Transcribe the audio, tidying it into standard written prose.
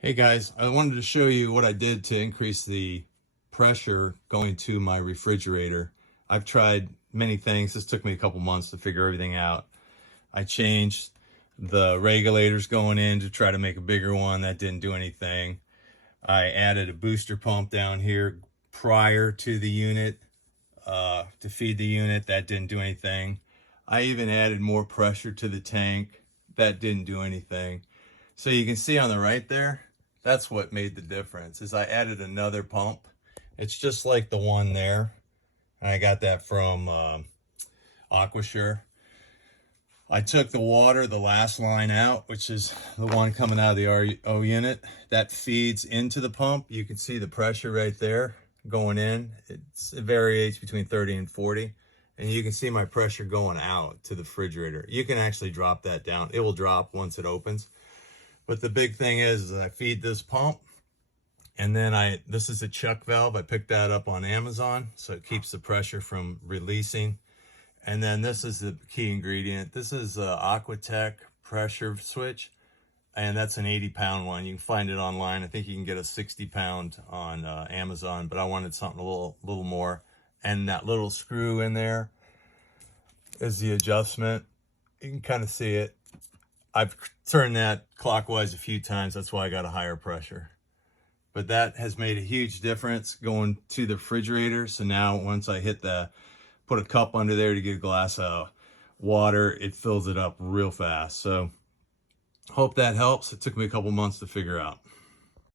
Hey guys, I wanted to show you what I did to increase the pressure going to my refrigerator. I've tried many things. This took me a couple months to figure everything out. I changed the regulators going in to try to make a bigger one. That didn't do anything. I added a booster pump down here prior to the unit to feed the unit. That didn't do anything. I even added more pressure to the tank. That didn't do anything. So you can see on the right there, that's what made the difference, is I added another pump. It's just like the one there. And I got that from Aquasure. I took the water, the last line out, which is the one coming out of the RO unit. That feeds into the pump. You can see the pressure right there going in. It varies between 30 and 40. And you can see my pressure going out to the refrigerator. You can actually drop that down. It will drop once it opens. But the big thing is I feed this pump, and then this is a chuck valve. I picked that up on Amazon, so it keeps the pressure from releasing. And then this is the key ingredient. This is Aquatech pressure switch, and that's an 80-pound one. You can find it online. I think you can get a 60-pound on Amazon, but I wanted something a little more. And that little screw in there is the adjustment. You can kind of see it. I've turned that clockwise a few times. That's why I got a higher pressure. But that has made a huge difference going to the refrigerator. So now once I put a cup under there to get a glass of water, it fills it up real fast. So hope that helps. It took me a couple months to figure out.